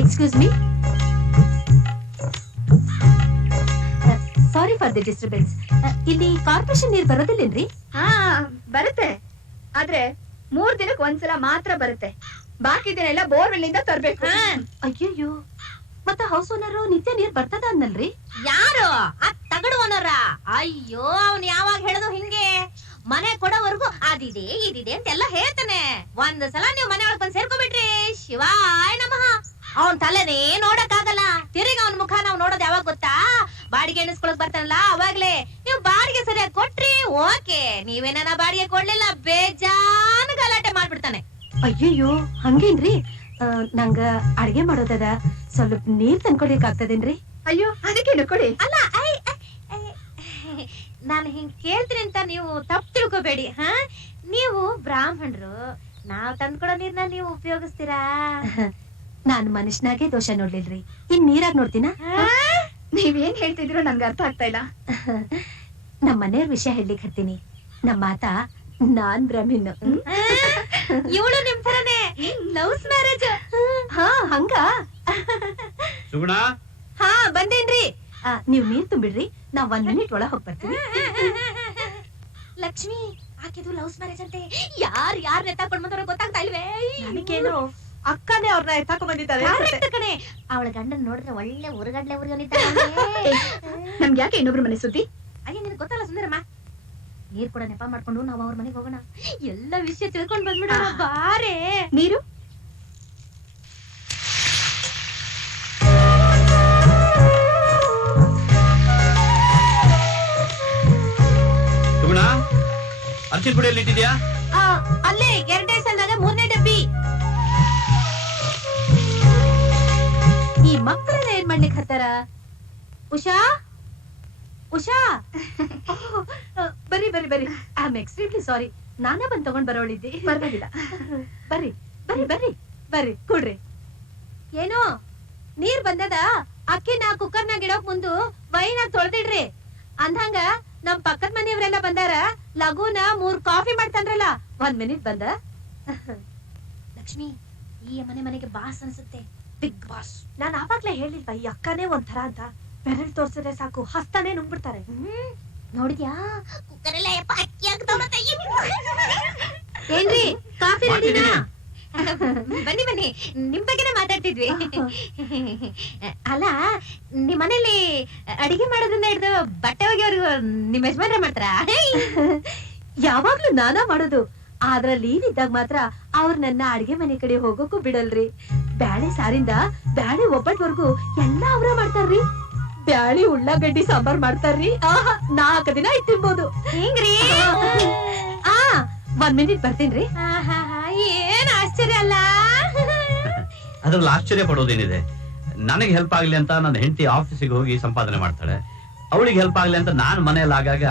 Excuse me, sorry for the disturbance. ಇಲ್ಲಿ corporation ನೀರ್ ಬರೋದಿಲ್ಲೇನ್ರಿ? ಬರುತ್ತೆ, ಆದ್ರೆ 3 ದಿನಕ್ಕೆ ಒಂದ್ಸಲ ಮಾತ್ರ ಬರುತ್ತೆ. ಬಾಕಿ ದಿನ ಎಲ್ಲ ಬೋರ್ವೆಲ್ ಇಂದ ತರ್ಬೇಕು. ಅಯ್ಯಯ್ಯೋ, ಮತ್ತ ಹೌಸ್ ಓನರ್ ನಿತ್ಯ ನೀರ್ ಬರ್ತದ ಅನ್ನಲ್ರಿ? ಯಾರು ತಗಡು ಓನರ? ಅಯ್ಯೋ, ಅವ್ನ್ ಯಾವಾಗ ಹೇಳದು ಹಿಂಗೆ ಮನೆ ಕೊಡೋವರೆಗೂ ಅದಿದೆ ಇದಿದೆ ಅಂತೆಲ್ಲ ಹೇಳ್ತಾನೆ. ಒಂದ್ ಸಲ ನೀವ್ ಮನೆ ಒಳಗ್ ಬಂದ್ ಸೇರ್ಕೊಬಿಟ್ರಿ, ಶಿವಾಯ ನಮಃ, ಅವನ್ ತಲೆನೇ ನೋಡಕ್ ಆಗಲ್ಲ. ತಿರುಗಿ ಅವನ್ ಮುಖ ನಾವ್ ನೋಡೋದ್ ಯಾವಾಗ ಗೊತ್ತಾ? ಬಾಡಿಗೆ ಎಣಿಸ್ಕೊಳಕ್ ಬರ್ತಾನಲ್ಲ ಅವಾಗ್ಲೇ. ನೀವ್ ಬಾಡಿಗೆ ಸರಿಯಾಗಿ ಕೊಟ್ರಿ ಓಕೆ, ನೀವೇನ ಬಾಡಿಗೆ ಕೊಡ್ಲಿಲ್ಲ ಬೇಜಾನ್ ಗಲಾಟೆ ಮಾಡ್ಬಿಡ್ತಾನೆ. ಅಯ್ಯಯ್ಯೋ, ಹಂಗೇನ್ರಿ? ನಂಗ ಅಡ್ಗೆ ಮಾಡೋದದ, ಸ್ವಲ್ಪ ನೀರ್ ತಂದ್ಕೊಡ್ಲಿಕ್ ಆಗ್ತದೇನ್ರಿ? ಅಯ್ಯೋ, ಅದಕ್ಕೇನು ಕೊಡಿ. ಅಲ್ಲ, ನಾನು ಹಿಂಗ್ ಕೇಳ್ತೀನಿ ಅಂತ ನೀವು ತಪ್ಪು ತಿಳ್ಕೊಬೇಡಿ. ನೀವು ಬ್ರಾಹ್ಮಣರು, ನಾವ್ ತಂದ್ಕೊಡೋ ನೀರ್ನ ನೀವು ಉಪಯೋಗಿಸ್ತೀರಾ? ನಾನ್ ಮನುಷ್ಯನಾಗೆ ದೋಷ ನೋಡ್ಲಿಲ್ರಿ, ಇನ್ ನೀರಾಗ್ ನೋಡ್ತೀನ? ನೀವೇನ್ ಹೇಳ್ತಿದ್ರು ನನ್ಗೆ ಅರ್ಥ ಆಗ್ತಾ ಇಲ್ಲ. ನಮ್ ಮನೆಯವ್ರ ವಿಷಯ ಹೇಳ್ಲಿಕ್ ಹತ್ತೀನಿ. ನಮ್ ಮಾತ ನಾನ್ ಬ್ರಾಹ್ಮಣ. ಇವಳು ನಿಮ್ ತರನೇ ಲವ್ಸ್ ಮ್ಯಾರೇಜ್. ಹಂಗ? ಸುಗುಣ, ಬಂದೇನ್ರಿ. ನೀವ್ ನೀರ್ ತುಂಬಿಡ್ರಿ, ನಾವ್ 1 ಮಿನಿಟ್ ಒಳಗ್ ಹೋಗ್ ಬರ್ತೀವಿ. ಲಕ್ಷ್ಮಿ, ಆಕೆದು ಲವ್ಸ್ ಮ್ಯಾರೇಜ್ ಅಂತೆ. ಯಾರ್ ನೆತ್ತಾಕೊಂಡ್ ಬಂದವ್ರ ಗೊತ್ತಾಗ್ತಾ ಇಲ್ವೇ? ನನಗೇನು ಅಕ್ಕನೇ ಅವ್ರನ್ನ ಎತ್ತಾಕೊಂಡ್ ಬಂದಿದ್ದಾರೆ. ಕಣೆ, ಅವಳ ಗಂಡನ್ ನೋಡಿದ್ರೆ ಒಳ್ಳೆ ಉರುಗಡ್ಲೆ ಉರಿಯೋನಿದ್ದಾನೆ. ನಮ್ಗೆ ಯಾಕೆ ಇನ್ನೊಬ್ರು ಮನೆ ಸುದ್ದಿ? ಅಯ್ಯ, ನಿನಗೆ ಗೊತ್ತಲ್ಲ ಸುಂದರಮ್ಮ, ನೀರ್ ಕೂಡ ನೆಪ ಮಾಡ್ಕೊಂಡು ನಾವ್ ಅವ್ರ ಮನೆಗೆ ಹೋಗೋಣ, ಎಲ್ಲ ವಿಷಯ ತಿಳ್ಕೊಂಡ್ ಬಂದ್ಬಿಡೋಣ. ಬಾರೆ ನೀರು ಸುಗುಣ, ಅರ್ಚಿನ ಪುಡಿಯಲ್ಲಿ ಇಟ್ಟಿದ್ಯಾ? ಅಲ್ಲೇ 2ನೇ ಸಲದಾಗ 3ನೇ ಡಬ್ಬಿ. ಈ ಮಕ್ಕಳನ್ನ ಏನ್ ಮಾಡ್ಲಿಕ್ ಹತ್ತಾರ? ಉಷಾ, ಉಷಾ, ಬರ್ರಿ ಬರ್ರಿ ಬರ್ರಿ. ಐ ಆಮ್ ಎಕ್ಸ್ಟ್ರೀಮ್ಲಿ ಸಾರಿ, ನಾನೇ ಬಂದ್ ತಗೊಂಡ್ ಬರೋಳಿದ್ದೆ. ಪರವಾಗಿಲ್ಲ, ಬರ್ರಿ ಬರ್ರಿ ಬರ್ರಿ ಬರ್ರಿ, ಕೊಡ್ರಿ. ಏನೋ ನೀರ್ ಬಂದದ, ಅಕ್ಕಿನ ಕುಕ್ಕರ್ನಾಗ ಇಡೋಕ್ ಮುಂದು ವೈನಾಗ ತೊಳ್ದಿಡ್ರಿ. ಅಂದಂಗ ನಮ್ ಪಕ್ಕದ ಮನೆಯವ್ರೆಲ್ಲ ಬಂದಾರ, ಲಘುನ 3 ಕಾಫಿ ಮಾಡ್ತಾನ್ರಲ್ಲ. 1 ಮಿನಿಟ್ ಬಂದ. ಲಕ್ಷ್ಮಿ, ಈ ಮನೆಗೆ ಬಾಸ್ ಅನ್ಸುತ್ತೆ, ಬಿಗ್ ಬಾಸ್. ನಾನ್ ಆವಾಗ್ಲೇ ಹೇಳಿಲ್ವಾ ಈ ಅಕ್ಕನೇ ಒಂಥರ ಅಂತ? ಬೆರಳ್ ತೋರ್ಸಿದ್ರೆ ಸಾಕು, ಹಸ್ತಾನೆ ನುಂಗ್ಬಿಡ್ತಾರೆ. ನೋಡಿದ್ಯಾ, ಕುಕ್ಕರ್ ಎಲ್ಲ ಅಕ್ಕಿ ಆಗ್ತಾವತ್ತೆ. ಏನ್ರಿ, ಕಾಫಿ ರೆಡಿನಾ? ಬನ್ನಿ ಬನ್ನಿ, ನಿಮ್ ಬಗ್ಗೆನೇ ಮಾತಾಡ್ತಿದ್ವಿ. ಅಲ್ಲ, ನಿಮ್ ಮನೇಲಿ ಅಡಿಗೆ ಮಾಡೋದ್ರಿಂದ ಹಿಡ್ದು ಬಟ್ಟೆ ಒಗೆಯವ್ರಿಗೂ ನಿಮ್ ಯಜಮಾನ್ರೆ ಮಾಡ್ತಾರ? ಯಾವಾಗ್ಲೂ ನಾನಾ ಮಾಡೋದು, ಆದ್ರ ಲೀವ್ ಇದ್ದಾಗ ಮಾತ್ರ ಅವ್ರ ನನ್ನ ಅಡ್ಗೆ ಮನೆ ಕಡೆ ಹೋಗೋಕು ಬಿಡಲ್ರಿ. ಬ್ಯಾಳೆ ಸಾರಿಂದ ಬ್ಯಾಳೆ ಒಬ್ಬಟ್ವರ್ಗು ಎಲ್ಲ ಅವ್ರ ಮಾಡ್ತಾರ್ರಿ. ಬ್ಯಾಳಿ ಉಳ್ಳಾಗಡ್ಡಿ ಸಾಂಬಾರ್ ಮಾಡ್ತಾರ್ರಿ. 4 ದಿನ ತಿನ್ಬೋದು. ಹೆಂಗ್ರಿ? 1 ಮಿನಿಟ್ ಬರ್ತೀನ್ರಿ. ಏನ್ ಆಶ್ಚರ್ಯ ಅಲ್ಲ? ಅದ್ರಲ್ಲಿ ಆಶ್ಚರ್ಯ ಪಡೋದೇನಿದೆ? ನನಗೆ ಹೆಲ್ಪ್ ಆಗ್ಲಿ ಅಂತ ನನ್ನ ಹೆಂಡತಿ ಆಫೀಸಿಗೆ ಹೋಗಿ ಸಂಪಾದನೆ ಮಾಡ್ತಾಳೆ, ಅವಳಿಗೆ ಹೆಲ್ಪ್ ಆಗ್ಲಿ ಅಂತ ನಾನು ಮನೆಯಲ್ಲಿ ಆಗಾಗ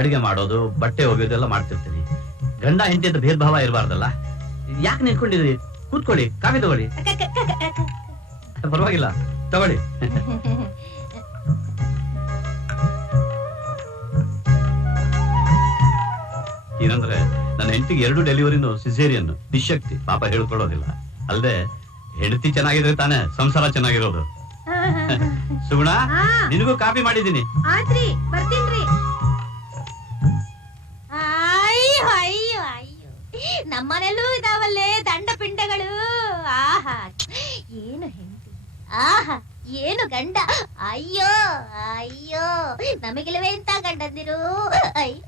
ಅಡಿಗೆ ಮಾಡೋದು, ಬಟ್ಟೆ ಒಗೆಯೋದೆಲ್ಲ ಮಾಡ್ತಿರ್ತೀನಿ. ಗಂಡ ಹೆಂಡತಿ ಅಂತ ಭೇದ ಭಾವ ಇರಬಾರ್ದಲ್ಲ. ಯಾಕೆ ನಿಂತ್ಕೊಂಡಿದ್ರಿ? ಕೂತ್ಕೊಳ್ಳಿ, ಕಾಫಿ ತಗೊಳ್ಳಿ. ಪರವಾಗಿಲ್ಲ, ತಗೊಳ್ಳಿ. ಏನಂದ್ರೆ ನನ್ನ ಹೆಂಡತಿಗೆ 2 ಡೆಲಿವರಿನು ಸಿಸೇರಿಯನ್, ನಿಶಕ್ತಿ, ಪಾಪ ಹೇಳ್ಕೊಳ್ಳೋದಿಲ್ಲ. ಅಲ್ಲದೆ ಹೆಂಡತಿ ಚೆನ್ನಾಗಿದ್ರೆ ತಾನೇ ಸಂಸಾರ ಚೆನ್ನಾಗಿರೋದು. ಸುಗುಣ, ನಿನಗೂ ಕಾಫಿ ಮಾಡಿದ್ದೀನಿ. ಆತ್ರಿ, ಬರ್ತೀನ್ರಿ. ಅಯ್ಯೋ ಅಯ್ಯೋ ಅಯ್ಯೋ, ನಮ್ಮನೆಲ್ಲೂ ಇದಾವಲ್ಲೇ ದಂಡ ಪಿಂಡಗಳು. ಆಹಾ, ಏನು ಹೆಂಡತಿ, ಆಹಾ ಏನು ಗಂಡ. ಅಯ್ಯೋ ಅಯ್ಯೋ, ನಮಗಿಲ್ವೇ ಇಂತ ಗಂಡಂದಿರು. ಅಯ್ಯೋ